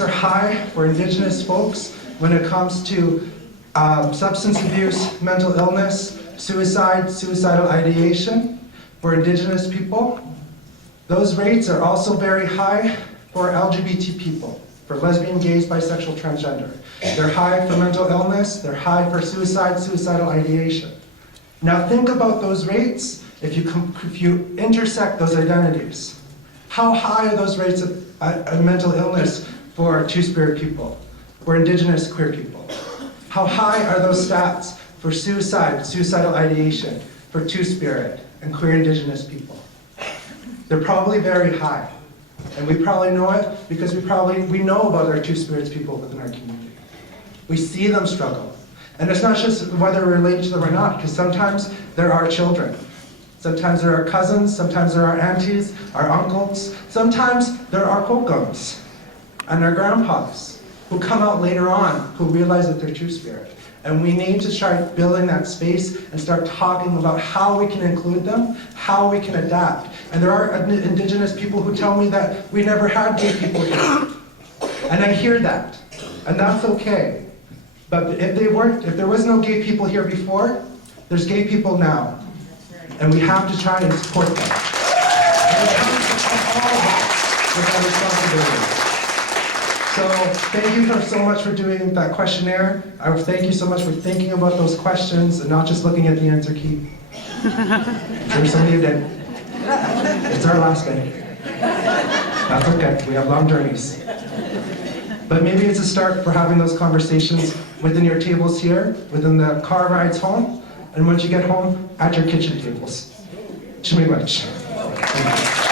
are high for Indigenous folks when it comes to substance abuse, mental illness, suicide, suicidal ideation for Indigenous people. Those rates are also very high for LGBT people, for lesbian, gays, bisexual, transgender. They're high for mental illness, they're high for suicide, suicidal ideation. Now think about those rates if you intersect those identities. How high are those rates of mental illness for Two-Spirit people, for Indigenous queer people? How high are those stats for suicide, suicidal ideation, for Two-Spirit and queer Indigenous people? They're probably very high. And we probably know it because we know about our Two-Spirits people within our community. We see them struggle. And it's not just whether we're related to them or not, because sometimes they're our children. Sometimes they're our cousins, sometimes they're our aunties, our uncles, sometimes they're our kokums and our grandpas who come out later on who realize that they're Two-Spirit. And we need to start building that space and start talking about how we can include them, how we can adapt. And there are Indigenous people who tell me that we never had gay people here. And I hear that, and that's okay. But if there was no gay people here before, there's gay people now. And we have to try and support them. And it comes from all of us with that responsibility. So thank you so much for doing that questionnaire. I thank you so much for thinking about those questions and not just looking at the answer key. There's somebody who did. It's our last day. That's okay, we have long journeys. But maybe it's a start for having those conversations within your tables here, within the car rides home, and once you get home, at your kitchen tables. Thank you.